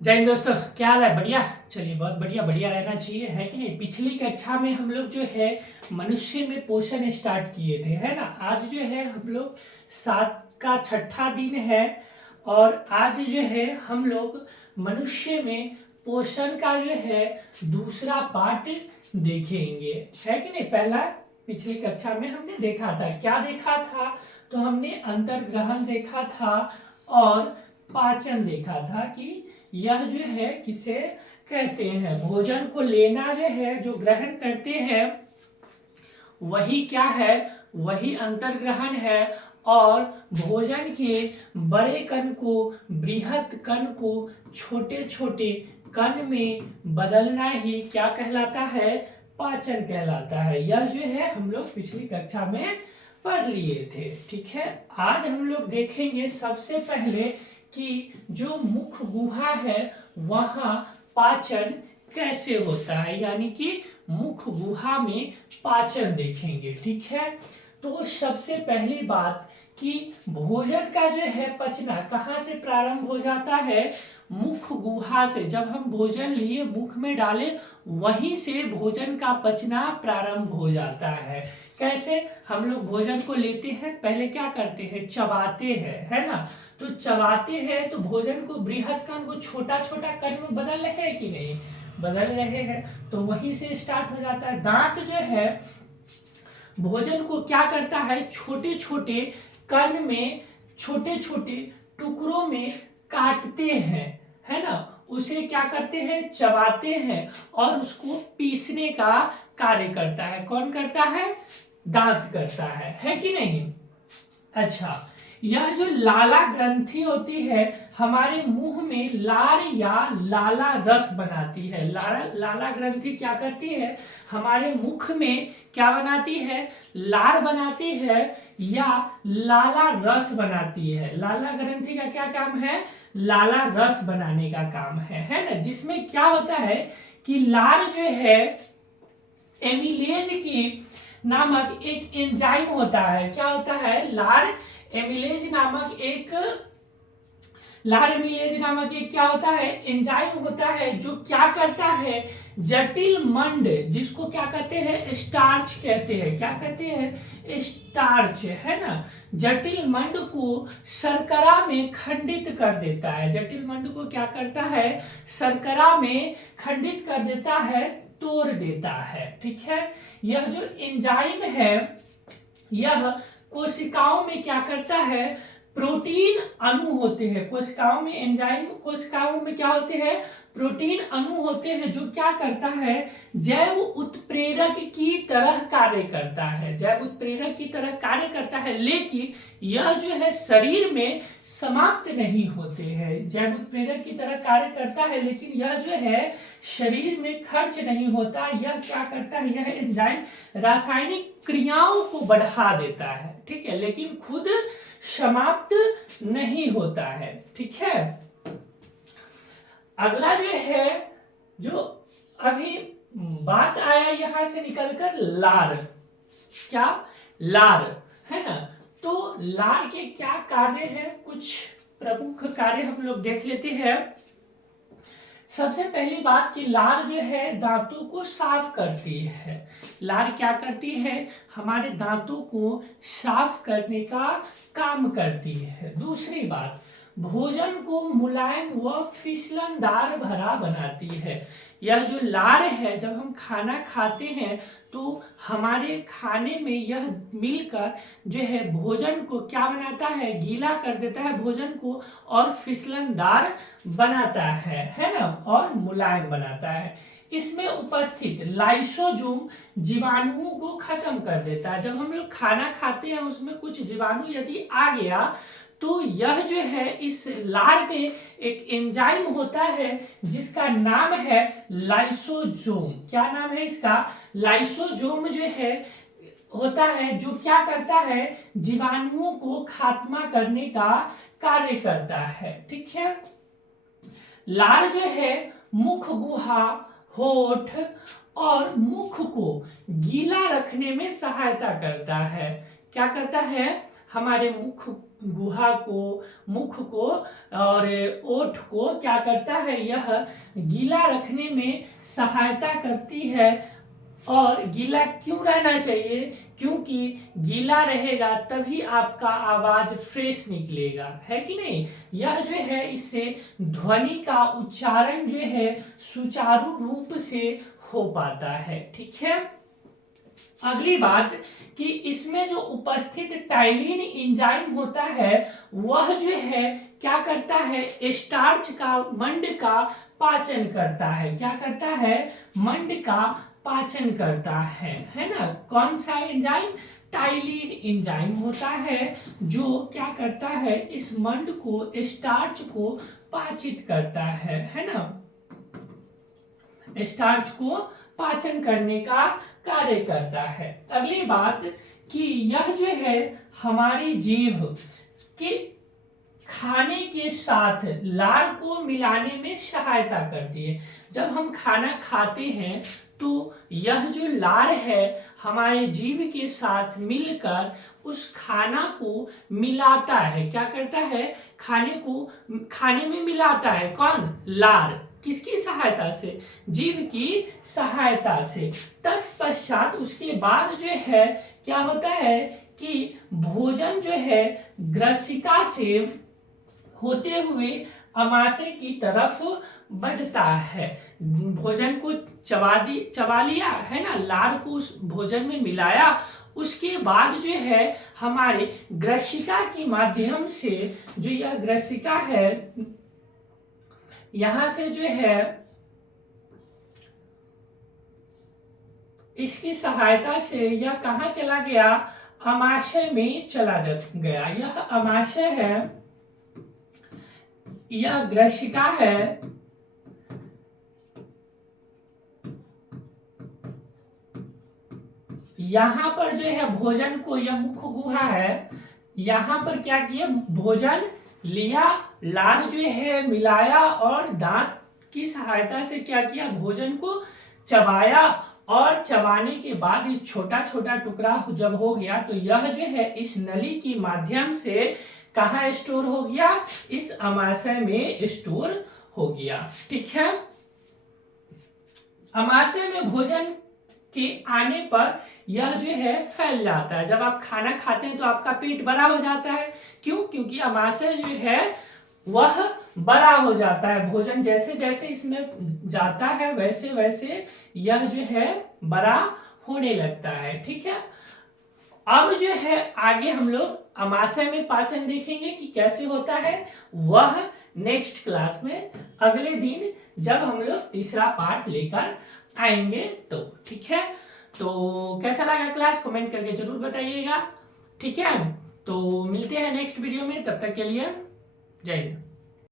जय हिंद दोस्तों, क्या हाल है? बढ़िया। चलिए, बहुत बढ़िया बढ़िया रहना चाहिए, है कि नहीं। पिछली कक्षा में हम लोग जो है मनुष्य में पोषण स्टार्ट किए थे, है ना। आज जो है हम लोग 7 का छठा दिन है और आज जो है हम लोग मनुष्य में पोषण का जो है दूसरा पार्ट देखेंगे, है कि नहीं। पहला पिछली कक्षा में हमने देखा था, क्या देखा था? तो हमने अंतर्ग्रहण देखा था और पाचन देखा था कि यह जो है किसे कहते हैं। भोजन को लेना जो है, जो ग्रहण करते हैं वही क्या है, वही अंतर्ग्रहण है। और भोजन के बड़े कण को, बृहत कण को छोटे छोटे कण में बदलना ही क्या कहलाता है, पाचन कहलाता है। यह जो है हम लोग पिछली कक्षा में पढ़ लिए थे, ठीक है। आज हम लोग देखेंगे सबसे पहले कि जो मुख गुहा है वहां पाचन कैसे होता है, यानी कि मुख गुहा में पाचन देखेंगे, ठीक है। तो सबसे पहली बात कि भोजन का जो है पचना कहाँ से प्रारंभ हो जाता है, मुख गुहा से। जब हम भोजन लिए मुख में डाले वहीं से भोजन का पचना प्रारंभ हो जाता है। कैसे? हम लोग भोजन को लेते हैं, पहले क्या करते हैं, चबाते हैं, है ना। तो चबाते हैं तो भोजन को, बृहद कण को छोटा छोटा कण में बदल रहे हैं कि नहीं, बदल रहे हैं। तो वहीं से स्टार्ट हो जाता है। दांत जो है भोजन को क्या करता है, छोटे छोटे कण में, छोटे छोटे टुकड़ों में काटते हैं, है ना। उसे क्या करते हैं, चबाते हैं और उसको पीसने का कार्य करता है। कौन करता है? दांत करता है कि नहीं। अच्छा, यह जो लाला ग्रंथि होती है हमारे मुंह में लार या लाला रस बनाती है। लाला ग्रंथि क्या करती है, हमारे मुख में क्या बनाती है, लार बनाती है या लाला रस बनाती है। लाला ग्रंथि का क्या काम है, लाला रस बनाने का काम है ना। जिसमें क्या होता है कि लार जो है एमिलेज की नामक एक एंजाइम होता है। क्या होता है, लार एमिलेज नामक एक, लार एमिलेज नामक एक क्या होता है, एंजाइम होता है, जो क्या करता है, जटिल मंड, जिसको क्या कहते हैं, स्टार्च कहते हैं। क्या कहते हैं, स्टार्च, है ना। जटिल मंड को शर्करा में खंडित कर देता है। जटिल मंड को क्या करता है, शर्करा में खंडित कर देता है, तोड़ देता है, ठीक है। यह जो एंजाइम है यह कोशिकाओं में क्या करता है, प्रोटीन अणु होते हैं। कोशिकाओं में एंजाइम, कोशिकाओं में क्या होते हैं, प्रोटीन अणु होते हैं, जो क्या करता है, जैव उत्प्रेरक की तरह कार्य करता है। जैव उत्प्रेरक की तरह कार्य करता है, लेकिन यह जो है शरीर में समाप्त नहीं होते हैं। जैव उत्प्रेरक की तरह कार्य करता है लेकिन यह जो है शरीर में खर्च नहीं होता। यह क्या करता है, यह एंजाइम रासायनिक क्रियाओं को बढ़ा देता है, ठीक है, लेकिन खुद समाप्त नहीं होता है, ठीक है। अगला जो है, जो अभी बात आया यहां से निकलकर लार, क्या, लार, है ना। तो लार के क्या कार्य है, कुछ प्रमुख कार्य हम लोग देख लेते हैं। सबसे पहली बात कि लार जो है दांतों को साफ करती है। लार क्या करती है, हमारे दांतों को साफ करने का काम करती है। दूसरी बात, भोजन को मुलायम व फिसलनदार भरा बनाती है। यह जो लार है, जब हम खाना खाते हैं तो हमारे खाने में यह मिलकर जो है भोजन को क्या बनाता है, गीला कर देता है भोजन को और फिसलनदार बनाता है ना, और मुलायम बनाता है। इसमें उपस्थित लाइसोजोम जीवाणुओं को खत्म कर देता है। जब हम लोग खाना खाते हैं उसमें कुछ जीवाणु यदि आ गया तो यह जो है इस लार में एक एंजाइम होता है जिसका नाम है लाइसोजोम। क्या नाम है इसका, लाइसोजोम जो है होता है, जो क्या करता है, जीवाणुओं को खात्मा करने का कार्य करता है, ठीक है। लार जो है मुख गुहा, होठ और मुख को गीला रखने में सहायता करता है। क्या करता है, हमारे मुख गुहा को, मुख को और ओठ को क्या करता है, यह गीला रखने में सहायता करती है। और गीला क्यों रहना चाहिए, क्योंकि गीला रहेगा तभी आपका आवाज फ्रेश निकलेगा, है कि नहीं। यह जो है इससे ध्वनि का उच्चारण जो है सुचारू रूप से हो पाता है, ठीक है। अगली बात कि इसमें जो उपस्थित टाइलिन एंजाइम होता है वह जो है क्या करता है, स्टार्च का, मंड का पाचन करता है। क्या करता है, मंड का पाचन करता है ना। कौन सा एंजाइम, टाइलिन एंजाइम होता है जो क्या करता है, इस मंड को, स्टार्च को पाचित करता है ना। स्टार्च को पाचन करने का कार्य करता है। अगली बात कि यह जो है हमारी जीभ के खाने के साथ लार को मिलाने में सहायता करती है। जब हम खाना खाते हैं तो यह जो लार है हमारे जीभ के साथ मिलकर उस खाना को मिलाता है। क्या करता है, खाने में मिलाता है। कौन, लार। किसकी सहायता से, जीभ की सहायता से। तत्पश्चात उसके बाद जो है क्या होता है कि भोजन जो है ग्रसिका से होते हुए अमाशय की तरफ बढ़ता है। भोजन को चबा लिया है ना, लार को उस भोजन में मिलाया, उसके बाद जो है हमारे ग्रसिका के माध्यम से, जो यह ग्रसिका है यहां से जो है इसकी सहायता से यह कहां चला गया, अमाशय में चला गया। यह अमाशय है, यह ग्रसिका है, यहां पर जो है भोजन को, यह मुख गुहा है, यहां पर क्या किया, भोजन लिया, लार जो है मिलाया और दांत की सहायता से क्या किया, भोजन को चबाया। और चबाने के बाद ये छोटा छोटा टुकड़ा जब हो गया तो यह जो है इस नली के माध्यम से कहाँ स्टोर हो गया, इस अमाशय में स्टोर हो गया, ठीक है। अमाशय में भोजन के आने पर यह जो है फैल जाता है। जब आप खाना खाते हैं तो आपका पेट बड़ा हो जाता है। क्यों, क्योंकि अमाशय जो है वह बड़ा हो जाता है। भोजन जैसे जैसे इसमें जाता है वैसे वैसे यह जो है बड़ा होने लगता है, ठीक है। अब जो है आगे हम लोग अमाशय में पाचन देखेंगे कि कैसे होता है, वह नेक्स्ट क्लास में अगले दिन जब हम लोग तीसरा पार्ट लेकर आएंगे तो, ठीक है। तो कैसा लगा क्लास, कमेंट करके जरूर बताइएगा, ठीक है। तो मिलते हैं नेक्स्ट वीडियो में, तब तक के लिए जय हिंद।